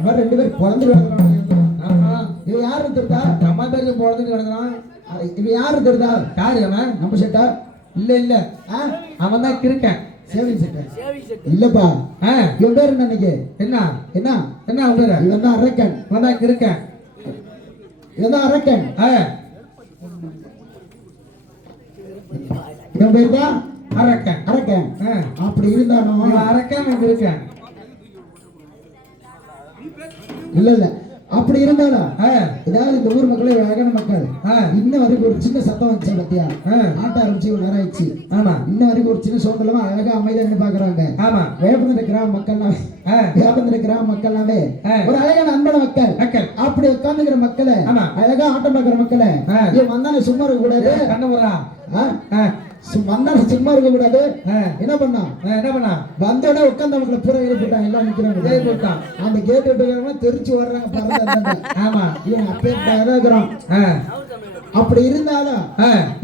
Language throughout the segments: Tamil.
இவர் ரெண்டு பேரும் குழந்தை கிடக்குறான். இவன் யாரு தெரியுதா? அம்மா பேருக்கு குழந்தைட்டு கிடக்குறான். இவன் யாரு தெரியுதா? யாரு அவன்? நம்ம செட்டா? இல்ல இல்ல அவன் தான் இருக்கேன். சேவிங் செட்டா இல்லப்பா. இவன் பேர் என்ன? இன்னைக்கு என்ன என்ன என்ன அவன் பேரு? இவன் தான் அரக்கன். இவன் தான் இருக்கேன். இவன் தான் அரக்கன். இவன் பேர் தான் அரக்கன். அரக்கன். அப்படி இருந்தாலும் அரக்கன் இருக்கேன். இல்ல இல்ல அப்படி இருந்தாலும் ஏதாவது இந்த ஊர் மக்களே அழகான மக்கள் இன்ன வரைக்கும் ஒரு சின்ன சத்தம் வச்சு பத்தியா ஆட்ட ஆரம்பிச்சு ஒரு நேரம் ஆயிடுச்சு. ஆமா இன்ன வரைக்கும் ஒரு சின்ன சவுண்ட் இல்லாம அழகா அமைதியா நின்று பாக்குறாங்க. ஆமா வேப்பந்திர கிராம மக்கள்னாவே வேப்பந்திர கிராம மக்கள்னாவே ஒரு அழகான அன்பான மக்கள். அப்படி உட்காந்துக்கிற மக்களை அழகா ஆட்டம் பார்க்கிற மக்களை இவன் வந்தானே சும்மா இருக்க கூடாது. கண்ணமுறா வந்தானே சும்மா இருக்க கூடாது. என்ன பண்ணா வந்தோட உட்காந்து அவங்களை பூரா எழுப்பிட்டான். எல்லாம் நிக்கிறாங்க. அந்த கேட் விட்டு தெரிச்சு வர்றாங்க. ஆமா இவன் அப்பே இருக்கிறான். அப்படி இருந்தாலும்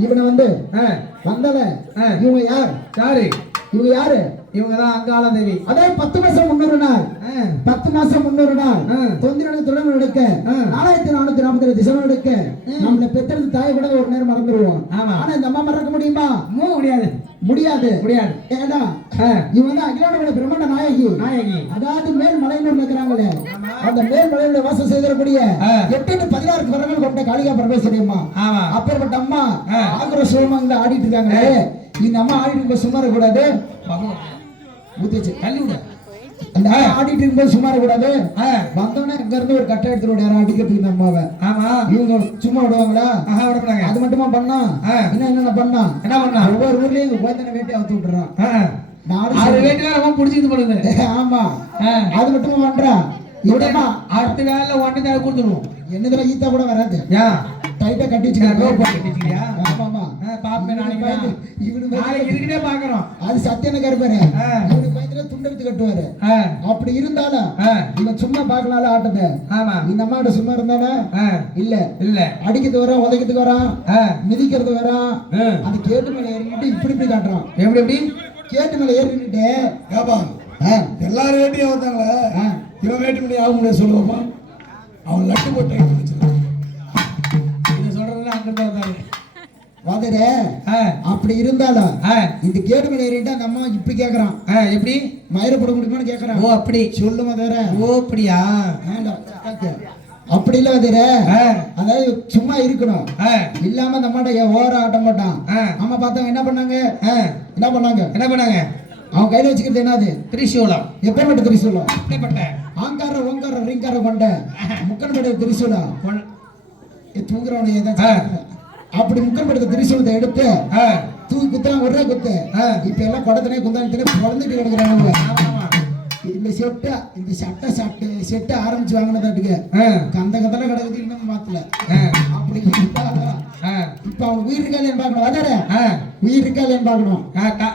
இவனை வந்து வந்தவ இவங்க யாரு? இவங்க யாரு? இவங்கதான் அங்காள தேவி. அதாவது 10 மாசம் 300 நாள் 10 மாசம் 300 நாள் தொந்திரன் எடுக்க 4440 திசை எடுக்க நம்மள பெற்றது தாய் கூட ஒரு நேரம் மறந்துடுவோம். ஆனா இந்த அம்மா மறக்க முடியுமா? முடியாது. ஏன்னா இவங்க தான் அகிலாண்டோட பிரம்மண்ட நாயகி. அதாவது மேல் மலையில இருக்கிறாங்களே அந்த மேல் மலையில வாசம் செய்திடக்கூடிய 8 to 16 வரங்கள் கொண்ட காளிகா பரமேஸ்வரி அம்மா. அப்பேற்பட்ட அம்மா ஆக்ரோஷமா ஆடிட்டு இருக்காங்களே. இந்த அம்மா ஆடிட்டு இருக்கும்போது சும்மா இருக்கக்கூடாது. அந்த ஆடிட்டு இருக்கும்போது சும்மா இருக்கக்கூடாது. வந்தோடனே அங்க இருந்து ஒரு கட்டை எடுத்துட்டு யாரும் அடிக்கிறதுக்கு இந்த அம்மாவை. ஆமா இவங்க சும்மா விடுவாங்களா? அது மட்டுமா பண்ணா? என்ன பண்ணா? ஒவ்வொரு ஊர்லயும் இங்க குழந்தை வேட்டி அவுத்து விட்டுறான். 4 வேட்டி புடிச்சிட்டு போடுது. ஆமா அது மட்டுமா பண்றா? அடுத்த வேலை ஒன்னு கொடுத்துருவோம். என்னதுல ஈத்தா கூட வராது. டைட்டா கட்டி வச்சுக்கிறியா? ஆமாமா பாப்பேன் நாளைக்கு. இதுக்கிட்டே பாக்குறோம். அது சத்தியன கருப்பாரு. இவனுக்கு பயத்துல துண்டெடுத்து கட்டுவாரு. அப்படி இருந்தாலும் இவன் சும்மா பாக்கலால ஆட்டத்தை. இந்த அம்மாவோட சும்மா இருந்தானா? இல்ல அடிக்கிறது வரான், உதைக்கிறதுக்கு வரான், மிதிக்கிறது வரான். அந்த கேட்டு மேல ஏறிக்கிட்டு இப்படி காட்டுறான். எப்படி கேட்டு மேல ஏறிக்கிட்டு எல்லாரும் வேட்டியும் வந்தாங்களே இவன் வேட்டி மணி ஆக முடியாது சொல்லுவோமா? அவன் லட்டு போட்டு சொல்றதுல அங்கிருந்து வந்தாரு வாதரே. அப்படி இருந்தாலும் இந்த கேட்டு மேல ஏறிட்டா அந்த அம்மா இப்படி கேக்குறான். எப்படி மயிர போட முடியுமான்னு கேக்குறான். ஓ அப்படி சொல்லுமா வேற? ஓ அப்படியா? அப்படி இல்ல வாதரே. அதாவது சும்மா இருக்கணும் இல்லாம அந்த அம்மாட்ட ஓர ஆட்ட மாட்டான். அம்மா பார்த்தவங்க என்ன பண்ணாங்க? அவன் கையில வச்சுக்கிறது என்னது? திரிசூலம். எப்பேற்பட்ட திரிசூலம்? ஆங்கார ஓங்கார ரீங்கார கொண்ட முக்கன்பட்ட திரிசூலம். தூங்குறவனையே அப்படி முக்கன்பட்ட திரிசூலத்தை எடுத்து தூக்கி குத்துறான். ஒரே குத்து. இப்ப எல்லாம் குடத்தினே குந்தானத்தினே குழந்தைட்டு கிடக்குறாங்க. இந்த செட்டை ஆரம்பிச்சு வாங்கினதாட்டுக்கு கந்தெல்லாம் கிடக்குது இன்னும் மாத்தல. அப்படி இப்ப அவன் உயிர் இருக்காளேன்னு பாக்கணும். அதார உயிர் இருக்காளேன்னு பாக்கணும்.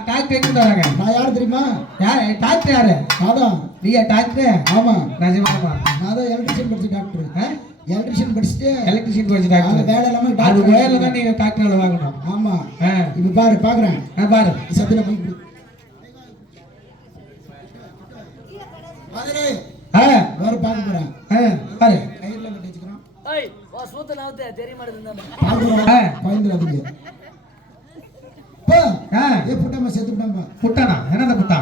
டாக்டர் எங்க வராங்க? நான் யாரு தெரியுமா? டாக்டர் யாரு? அதான் நீயா டாக்டர்? ஆமா நிஜமாமா நான் தான் எலக்ட்ரிஷியன் படிச்ச டாக்டர். எலக்ட்ரிஷியன் படிச்ச டாக்டர். வேலை இல்லாம அது வேலை தான் நீங்க டாக்டர் வேலை வாங்கணும். ஆமா இப்ப பாக்குறேன் பாரு சத்தியமா போய் வேற பாக்க போறேன். பாரு கையில கட்டி வச்சுக்கிறோம். தெரிய மாட்டேங்குது. புட்டானா என்னடா புட்டா?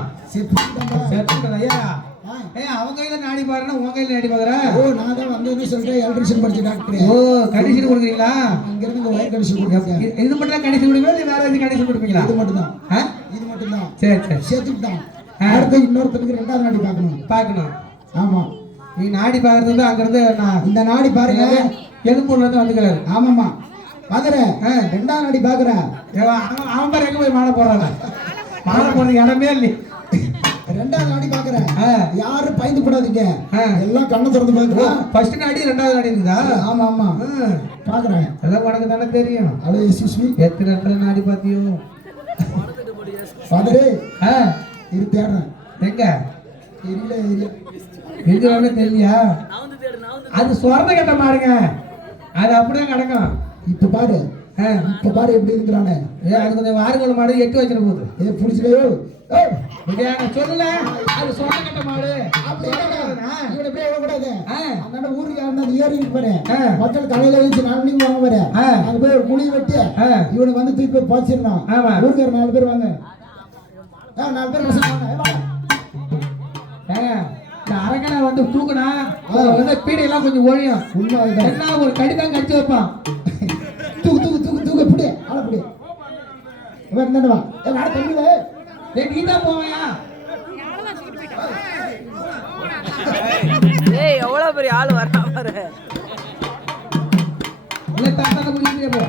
அவங்க கையில நாடி பாருன்னா உங்க கையில நாடி பாக்குற. ஓ நான் தான் வந்து சொல்றேன் எலக்ட்ரிஷியன் படிச்ச டாக்டர். ஓ கண்டிஷன் கொடுக்குறீங்களா? அங்க இருந்து ஒயர் கண்டிஷன் கொடுக்குறீங்க. இது மட்டும் தான் கண்டிஷன் கொடுப்பீங்களா இல்ல வேற எதுவும் கண்டிஷன் கொடுப்பீங்களா? இது மட்டும் தான். சரி சேர்த்துட்டான். அடுத்து இன்னொருத்தருக்கு ரெண்டாவது நாடி பார்க்கணும். ஆமா நீ நாடி பாக்குறது அங்க இருந்து இந்த நாடி பாருங்க எழுப்பூர்ல இருந்து வந்துக்கிறாரு. ஆமாமா பாக்குற ரெண்டாவது நாடி பாக்குற அவன் பாரு எங்க போய் மாலை போடுறாங்க. மாலை போடுறதுக்கு இடமே இல்லை. ரெண்டாவது நாடி பாக்குற யாரும் பயந்து கூடாதீங்க. எல்லாம் கண்ணை திறந்து பாக்குறோம். ஃபர்ஸ்ட் நாடி ரெண்டாவது நாடி இருக்குதா? ஆமா பாக்குறேன். எல்லாம் உனக்கு தானே தெரியும். அவ்வளோ எத்தனை நாடி பாத்தியோ பாதரே இரு தேடுறேன். எங்க தெரியல தெரியலையா? அது சொர்ண கட்ட மாடுங்க. அது அப்படியே கிடக்கும். இப்ப பாரு இப்ப பாரு எப்படி இருக்கிறானே. அது கொஞ்சம் வாருங்கள் மாடு எட்டு வச்சிட போகுது. புடிச்சுலையோ சொல்லல அது சொன்ன கட்ட மாடு அப்படி இவனை இப்படியே விடக்கூடாது. அந்த ஊருக்கு யாருன்னா ஏறி இருப்பாரு மக்கள் தலையில வச்சு 4 மணிக்கு வாங்க பாரு. அங்க போய் ஒரு குழி வெட்டி இவனை வந்து தூக்கி போய் போச்சிடணும். ஊருக்கார 4 பேர் வாங்க. 4 பேர் பசங்க வாங்க. இந்த அரக்கனை வந்து தூக்குனா வந்து பீடையெல்லாம் கொஞ்சம் ஒழியும். என்ன ஒரு கடிதான் கடிச்சு வைப்பான். தூக்கு தூக்கு தூக்கு தூக்கு எப்படி ஆள பிடி இவன் என்னவா வாட தம்பில நீ தான் போவையா? ஏய் எவ்வளவு பெரிய ஆள் வரா பாரு. இல்ல தாத்தா முடிஞ்சே போ.